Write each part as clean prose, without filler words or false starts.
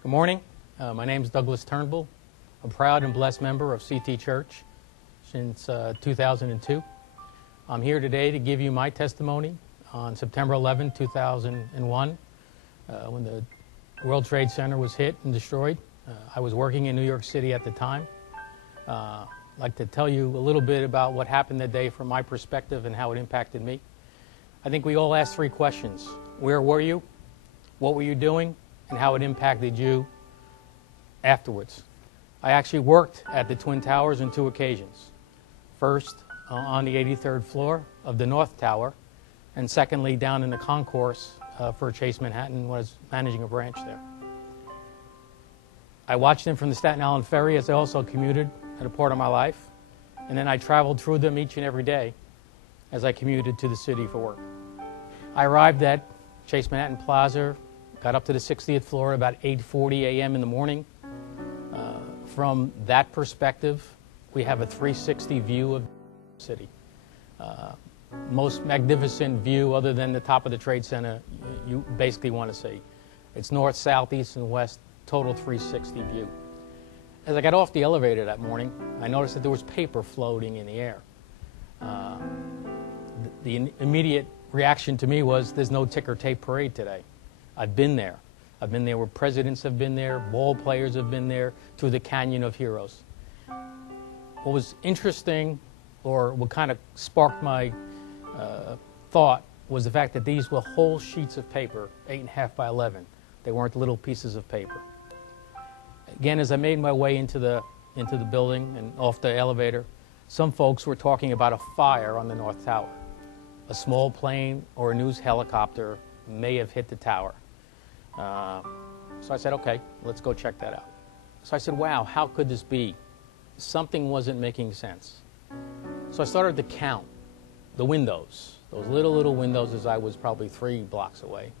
Good morning. My name is Douglas Turnbull. I'm a proud and blessed member of CT Church since 2002. I'm here today to give you my testimony on September 11, 2001, when the World Trade Center was hit and destroyed. I was working in New York City at the time. I'd like to tell you a little bit about what happened that day from my perspective and how it impacted me. I think we all asked three questions. Where were you? What were you doing? And how it impacted you afterwards. I actually worked at the Twin Towers on two occasions. First, on the 83rd floor of the North Tower, and secondly, down in the concourse for Chase Manhattan when I was managing a branch there. I watched them from the Staten Island ferry as I also commuted at a part of my life, and then I traveled through them each and every day as I commuted to the city for work. I arrived at Chase Manhattan Plaza, got up to the 60th floor about 8:40 a.m. in the morning. From that perspective, we have a 360 view of the city. Most magnificent view other than the top of the Trade Center you basically want to see. It's north, south, east, and west, total 360 view. As I got off the elevator that morning, I noticed that there was paper floating in the air. The immediate reaction to me was, there's no ticker tape parade today. I've been there. I've been there where presidents have been there, ball players have been there, through the Canyon of Heroes. What was interesting, or what kind of sparked my thought, was the fact that these were whole sheets of paper, 8.5 by 11. They weren't little pieces of paper. Again, as I made my way into the building and off the elevator, some folks were talking about a fire on the North Tower. A small plane or a news helicopter may have hit the tower. So I said, okay, let's go check that out. So I said, wow, how could this be? Something wasn't making sense. So I started to count the windows, those little windows, as I was probably 3 blocks away.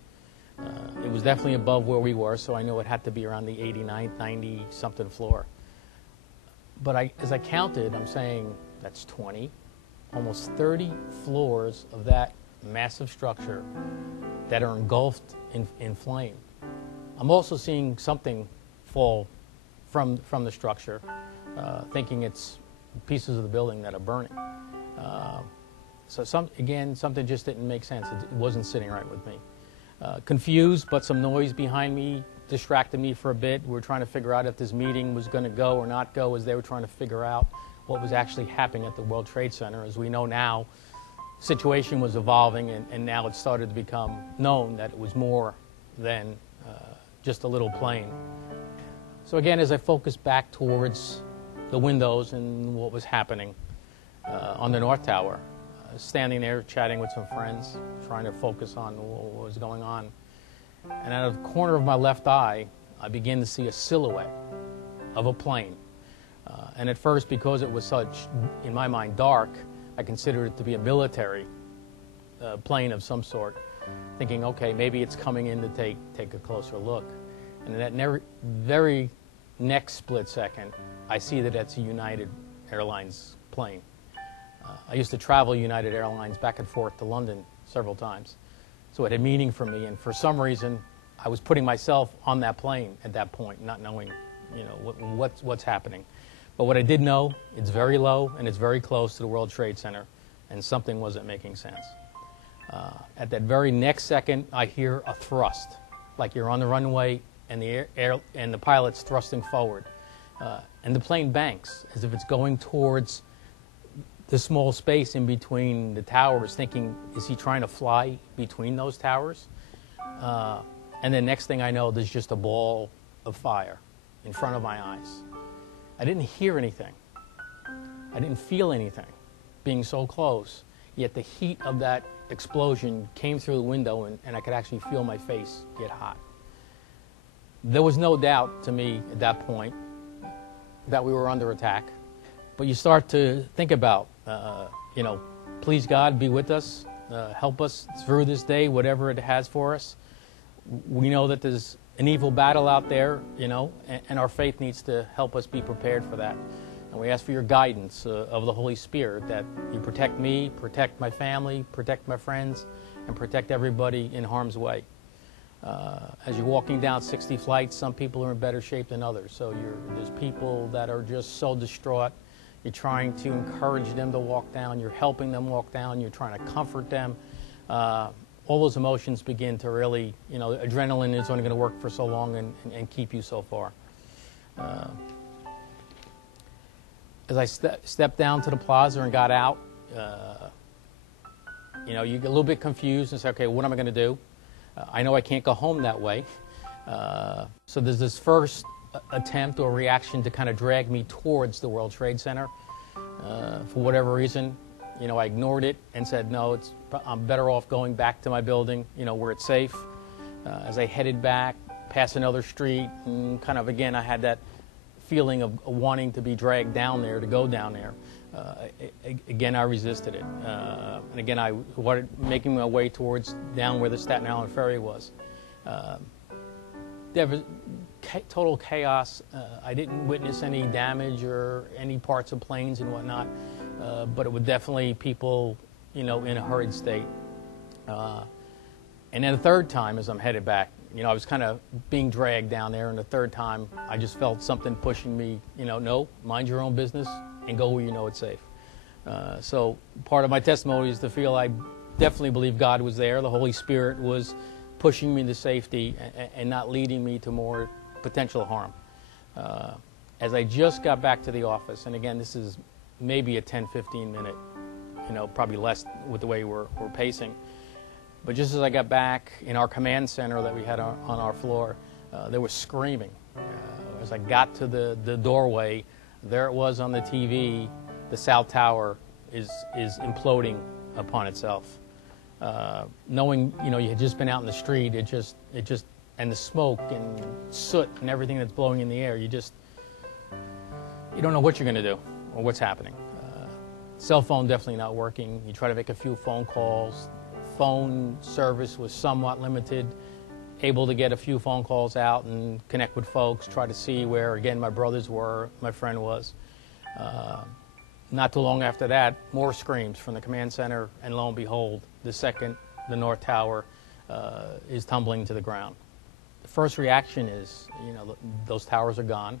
It was definitely above where we were, so I knew it had to be around the 89th, 90-something floor. But as I counted, I'm saying that's 20, almost 30 floors of that massive structure that are engulfed in flame. I'm also seeing something fall from the structure, thinking it's pieces of the building that are burning. So something just didn't make sense. It wasn't sitting right with me. Confused, but some noise behind me distracted me for a bit. We were trying to figure out if this meeting was going to go or not go, as they were trying to figure out what was actually happening at the World Trade Center. As we know now, the situation was evolving, and now it started to become known that it was more than just a little plane. So again, as I focused back towards the windows and what was happening on the North Tower, standing there chatting with some friends, trying to focus on what was going on. And out of the corner of my left eye, I began to see a silhouette of a plane. And at first, because it was such, in my mind, dark, I considered it to be a military plane of some sort, thinking, okay, maybe it's coming in to take a closer look. And in that very next split second, I see that it's a United Airlines plane. I used to travel United Airlines back and forth to London several times, so it had meaning for me. And for some reason, I was putting myself on that plane at that point, not knowing, what's happening. But what I did know, it's very low and it's very close to the World Trade Center, and something wasn't making sense. At that very next second, I hear a thrust, like you're on the runway and the pilot's thrusting forward, and the plane banks as if it's going towards the small space in between the towers, thinking, is he trying to fly between those towers? And then next thing I know, there's just a ball of fire in front of my eyes. I didn't hear anything. I didn't feel anything, being so close. Yet the heat of that explosion came through the window, and I could actually feel my face get hot. There was no doubt to me at that point that we were under attack. But you start to think about, please God, be with us, help us through this day, whatever it has for us. We know that there's an evil battle out there, and our faith needs to help us be prepared for that. And we ask for your guidance of the Holy Spirit, that you protect me, protect my family, protect my friends, and protect everybody in harm's way. As you're walking down 60 flights, some people are in better shape than others. So there's people that are just so distraught. You're trying to encourage them to walk down. You're helping them walk down. You're trying to comfort them. All those emotions begin to really, adrenaline is only going to work for so long and keep you so far. As I stepped down to the plaza and got out, you get a little bit confused and say, okay, what am I going to do? I know I can't go home that way. So there's this first attempt or reaction to kind of drag me towards the World Trade Center. For whatever reason, I ignored it and said, no, I'm better off going back to my building, where it's safe. As I headed back, past another street, and kind of, again, I had that feeling of wanting to be dragged down there, to go down there. Again, I resisted it. And again, I started making my way towards down where the Staten Island ferry was. There was total chaos. I didn't witness any damage or any parts of planes and whatnot, but it was definitely people, in a hurried state. And then the third time, as I'm headed back, I was kind of being dragged down there, and the third time, I just felt something pushing me, no, mind your own business and go where you know it's safe. So part of my testimony is to feel I definitely believe God was there. The Holy Spirit was pushing me to safety and not leading me to more potential harm. As I just got back to the office, and again, this is maybe a 10, 15 minute, probably less with the way we're pacing. But just as I got back in our command center that we had on our floor, there was screaming. As I got to the doorway, there it was on the TV, the South Tower is imploding upon itself. Knowing, you had just been out in the street, it just, and the smoke and soot and everything that's blowing in the air, you don't know what you're going to do or what's happening. Cell phone definitely not working. You try to make a few phone calls. Phone service was somewhat limited, able to get a few phone calls out and connect with folks, try to see where, again, my brothers were, my friend was. Not too long after that, more screams from the command center, and lo and behold, the North Tower, is tumbling to the ground. The first reaction is, those towers are gone.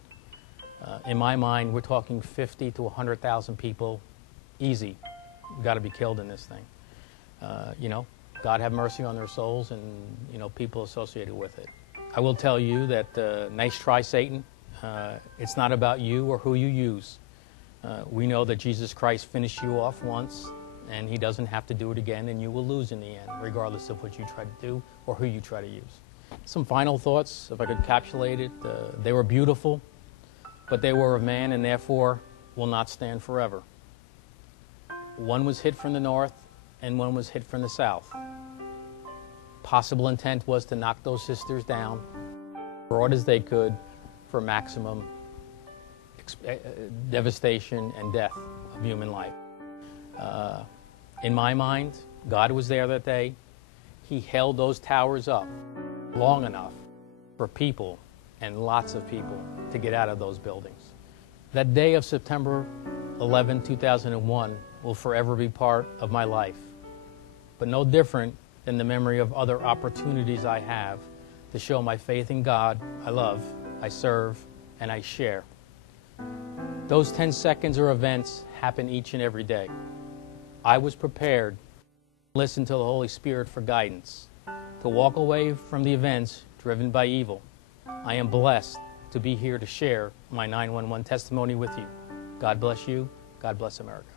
In my mind, we're talking 50 to 100,000 people, easy, got to be killed in this thing. God have mercy on their souls and, people associated with it. I will tell you that, nice try, Satan. It's not about you or who you use. We know that Jesus Christ finished you off once, and he doesn't have to do it again, and you will lose in the end, regardless of what you try to do or who you try to use. Some final thoughts, if I could encapsulate it. They were beautiful, but they were of man, and therefore will not stand forever. One was hit from the north, and one was hit from the south. Possible intent was to knock those sisters down, broad as they could, for maximum devastation and death of human life. In my mind, God was there that day. He held those towers up long enough for people, and lots of people, to get out of those buildings. That day of September 11, 2001 will forever be part of my life, but no different than the memory of other opportunities I have to show my faith in God I love, I serve, and I share. Those 10 seconds or events happen each and every day. I was prepared to listen to the Holy Spirit for guidance, to walk away from the events driven by evil. I am blessed to be here to share my 911 testimony with you. God bless you. God bless America.